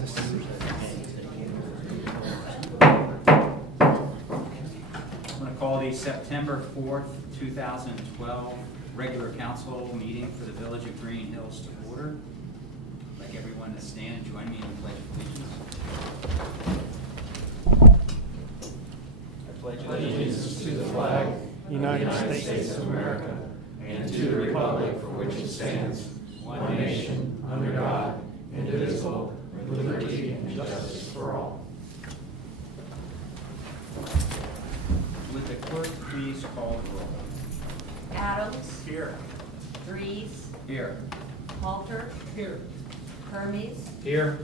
I'm going to call the September 4th, 2012 regular council meeting for the Village of Greenhills to order. I'd like everyone to stand and join me in the Pledge of Allegiance. I pledge allegiance to the flag, United States of America, and to the republic for which it stands, one nation, under God, indivisible, with liberty and justice for all. Would the clerk please call the roll? Adams. Here. Dries. Here. Halter. Here. Hermes. Here.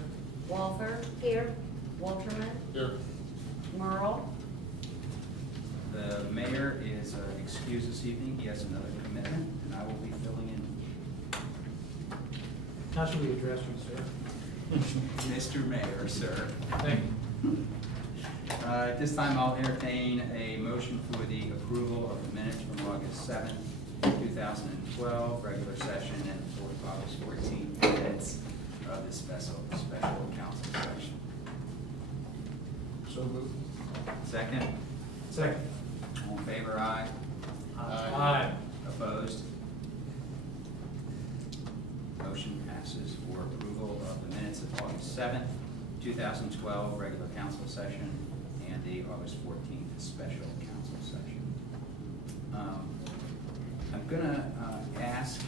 Walther. Here. Walterman. Here. Merle. The mayor is excused this evening. He has another commitment, and I will be filling in. How should we address you, sir? Mr. Mayor, sir. Thank you. At this time, I'll entertain a motion for the approval of the minutes from August 7th, 2012, regular session, and for August 14th, minutes of the special council session. So moved. Second? Second. All in favor, aye? Aye. Opposed? Motion passes for approval of the minutes of August 7th, 2012, regular council session, and the August 14th special council session. I'm going to ask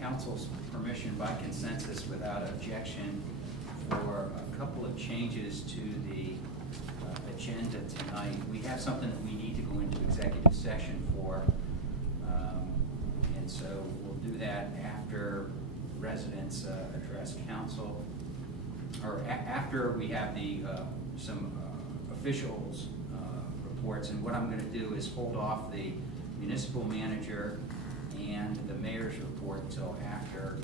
council's permission by consensus without objection for a couple of changes to the agenda tonight. We have something that we need to go into executive session for, and so we'll do that after residents address council, or after we have the some officials reports. And what I'm going to do is hold off the municipal manager and the mayor's report until after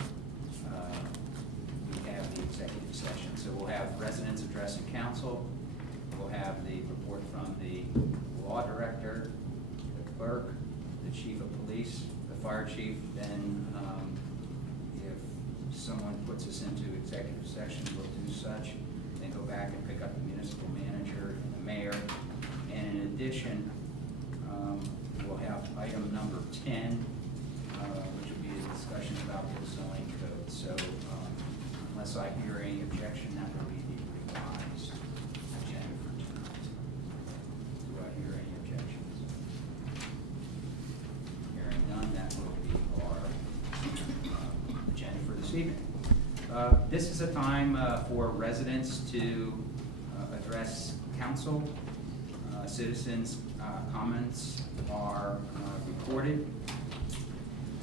we have the executive session. So we'll have residents addressing council. We'll have the report from the law director, the clerk, the chief of police, the fire chief. Then if someone puts us into executive session, we'll do such. Then go back and pick up the municipal manager and the mayor. And in addition, we'll have item number 10, which will be a discussion about the zoning code. So unless I hear any objection, that will be the revised agenda for tonight. Do I hear any objections? Hearing none, that will be our agenda for this evening. This is a time for residents to address council. Citizens' comments are recorded.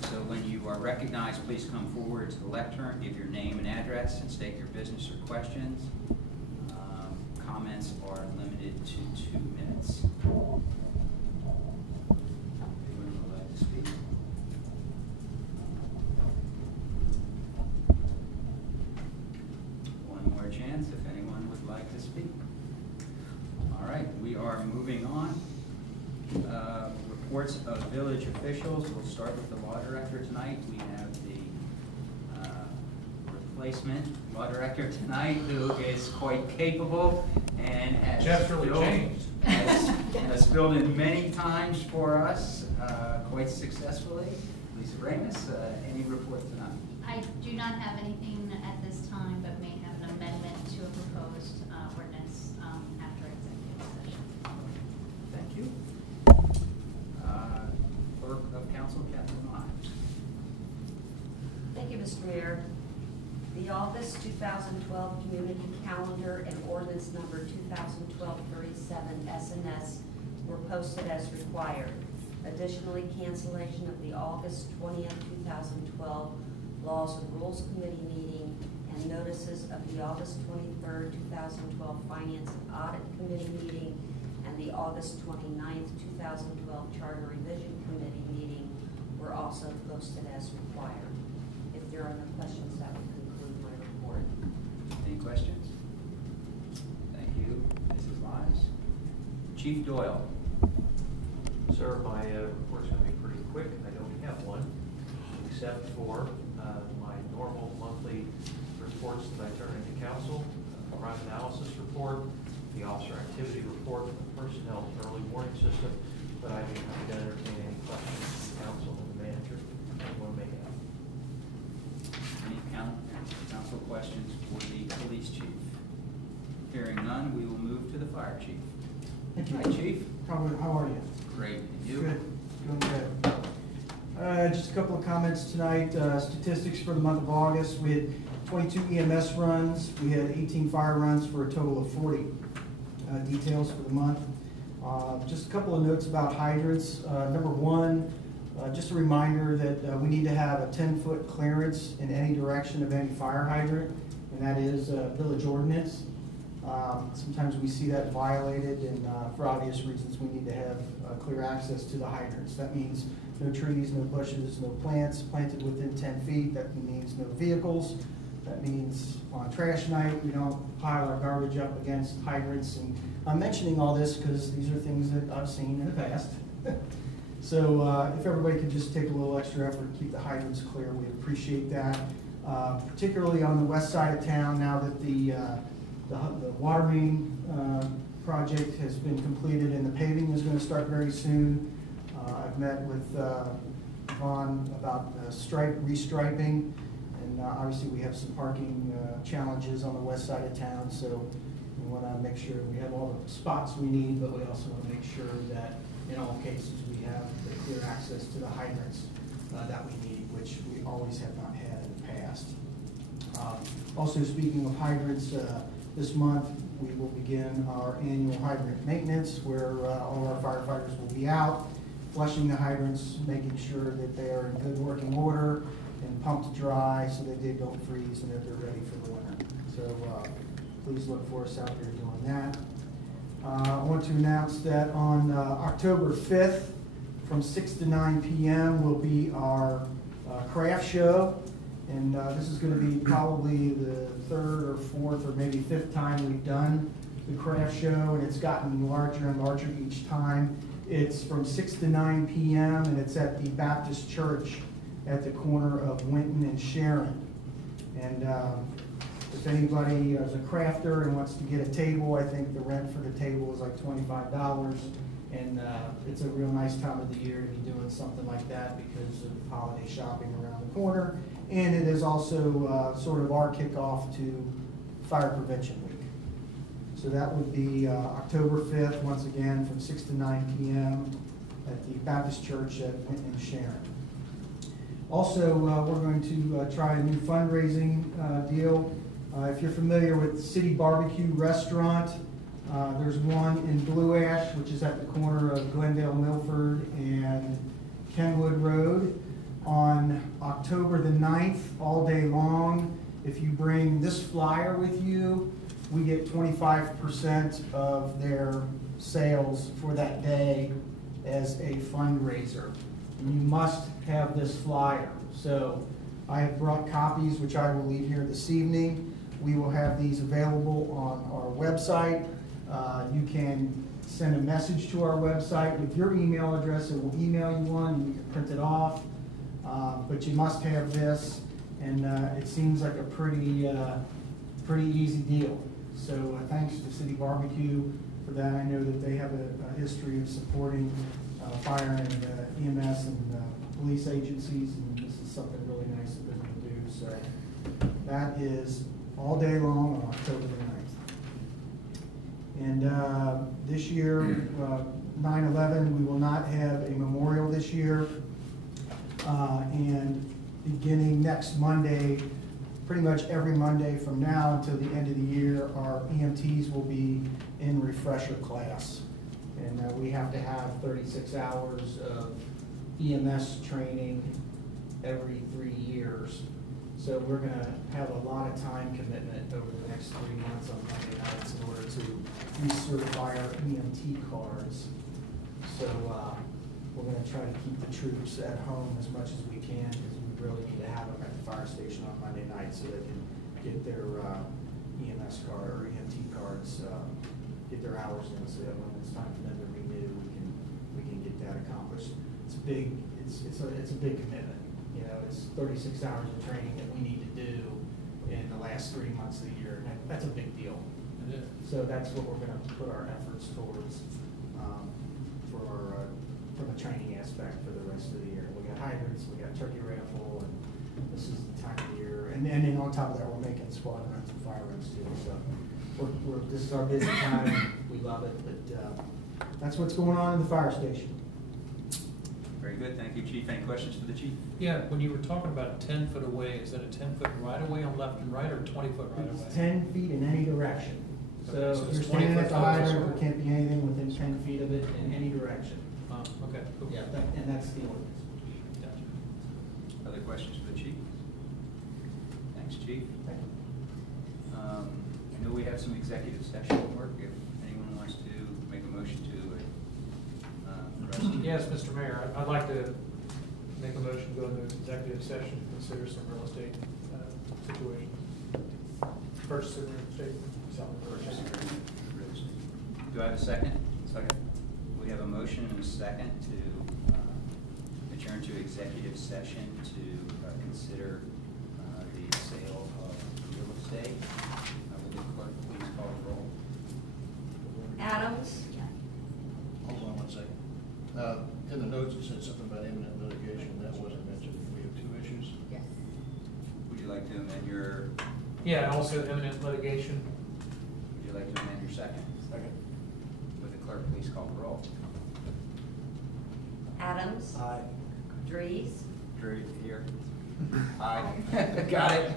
So when you are recognized, please come forward to the lectern, give your name and address, and state your business or questions. Comments are limited to 2 minutes. Anyone would like to speak? One more chance if anyone would like to speak. All right, we are moving on. Reports of village officials. We'll start with the law director tonight. We have the replacement law director tonight, who is quite capable and has has filled in many times for us, quite successfully. Lisa Ramus, any report tonight? I do not have anything at this time, but may have an amendment to a proposed ordinance after executive session. Thank you. Clerk of Council, Catherine Miles. Thank you, Mr. Mayor. The August 2012 Community Calendar and Ordinance Number 2012-37 SNS were posted as required. Additionally, cancellation of the August 20th, 2012 Laws and Rules Committee meeting and notices of the August 23rd, 2012 Finance and Audit Committee meeting and the August 29th, 2012 Charter Revision Committee meeting were also posted as required. If there are no questions, that would conclude my report. Any questions? Thank you, Mrs. Miles. Chief Doyle. Sir, my report's going to be pretty quick. I don't have one, except for my normal monthly report reports that I turn into council, crime analysis report, the officer activity report, and the personnel early warning system. But I'd be happy to entertain any questions from the council and the manager. Anyone may have. Any council questions for the police chief? Hearing none, we will move to the fire chief. Thank you. Hi, chief. How are you? Great. And you? Good. Doing good. Just a couple of comments tonight. Statistics for the month of August. We had 22 EMS runs. We had 18 fire runs for a total of 40. Details for the month. Just a couple of notes about hydrants. Number one, just a reminder that we need to have a 10-foot clearance in any direction of any fire hydrant, and that is village ordinance. Sometimes we see that violated, and for obvious reasons, we need to have clear access to the hydrants. That means no trees, no bushes, no plants planted within 10 feet. That means no vehicles. That means on trash night, we don't pile our garbage up against hydrants. And I'm mentioning all this because these are things that I've seen in the past. So if everybody could just take a little extra effort to keep the hydrants clear, we'd appreciate that. Particularly on the west side of town, now that the water main project has been completed and the paving is going to start very soon. I've met with Vaughn about restriping, and obviously we have some parking challenges on the west side of town, so we want to make sure we have all the spots we need, but we also want to make sure that in all cases we have the clear access to the hydrants that we need, which we always have not had in the past. Also, speaking of hydrants, this month we will begin our annual hydrant maintenance, where all our firefighters will be out flushing the hydrants, making sure that they are in good working order and pumped dry so that they don't freeze and that they're ready for the winter. So please look for us out there doing that. I want to announce that on October 5th from 6 to 9 p.m. will be our craft show. And this is going to be probably the third or fourth or maybe fifth time we've done the craft show, and it's gotten larger and larger each time. It's from 6 to 9 p.m. and it's at the Baptist Church at the corner of Winton and Sharon. And if anybody is a crafter and wants to get a table, I think the rent for the table is like $25. And it's a real nice time of the year to be doing something like that because of holiday shopping around the corner. And it is also sort of our kickoff to Fire Prevention Week. So that would be October 5th, once again, from 6 to 9 p.m. at the Baptist Church at Winton and Sharon. Also, we're going to try a new fundraising deal. If you're familiar with City Barbecue Restaurant, there's one in Blue Ash, which is at the corner of Glendale Milford and Kenwood Road. On October the 9th, all day long, if you bring this flyer with you, we get 25% of their sales for that day as a fundraiser. And you must have this flyer. So I have brought copies, which I will leave here this evening. We will have these available on our website. You can send a message to our website with your email address. It will email you one, and you can print it off. But you must have this, and it seems like a pretty easy deal. So thanks to City Barbecue for that. I know that they have a history of supporting fire and EMS and police agencies, and this is something really nice that they're going to do. So that is all day long on October the 9th. And this year, 9/11, we will not have a memorial this year. And beginning next Monday, pretty much every Monday from now until the end of the year, our EMTs will be in refresher class. And we have to have 36 hours of EMS training every 3 years. So we're going to have a lot of time commitment over the next 3 months on Monday nights in order to recertify our EMT cards. So we're going to try to keep the troops at home as much as we can because we really need to have them at the fire station on Monday night so they can get their EMS card or EMT cards, get their hours in, so that when it's time for them to renew, we can get that accomplished. It's a big commitment. You know, it's 36 hours of training that we need to do in the last last 3 months of the year. And that's a big deal. It is. So that's what we're gonna put our efforts towards, from a training aspect for the rest of the year. We got hydrants, we got turkey raffle, and this is the time of year. And then on top of that, we're making squad runs and fire runs too. So this is our busy time, we love it, but, that's what's going on in the fire station. Very good, thank you, Chief. Any questions for the chief? Yeah, when you were talking about 10 foot away, is that a 10-foot right away on left and right, or 20-foot right away? It's 10 feet in any direction. So Okay, so if it's you're standing 20 at the foot hydrant, total. there can't be anything within 10 feet of it in any direction. Okay, cool. Yeah, and that's the ordinance. Gotcha. Other questions for the chief? Thanks, chief. Thank you. I know we have some executive session work. If anyone wants to make a motion to, Yes, Mr. Mayor, I'd like to make a motion to go into executive session to consider some real estate situations. Purchase of real estate, selling purchase purchase. agreement for real estate. Do I have a second? Second. We have a motion and a second to adjourn to executive session to consider the sale of real estate. Will the clerk please call the roll? Adams? Hold on one second. In the notes, it said something about imminent litigation, that wasn't mentioned. We have two issues. Yes. Would you like to amend your, Yeah, also imminent litigation. would you like to amend your second? Second. Would the clerk please call the roll? Adams? Aye. Dries? Drew, here. Aye. Got it.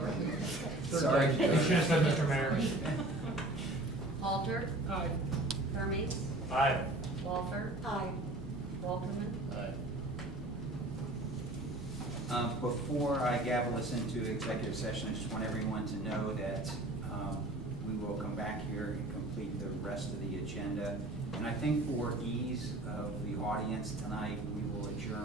Sorry. You should have said Mr. Mayor. Halter? Aye. Hermes? Aye. Walter? Aye. Walterman? Aye. Before I gavel us into executive session, I just want everyone to know that we will come back here and complete the rest of the agenda. And I think for ease of the audience tonight, we will adjourn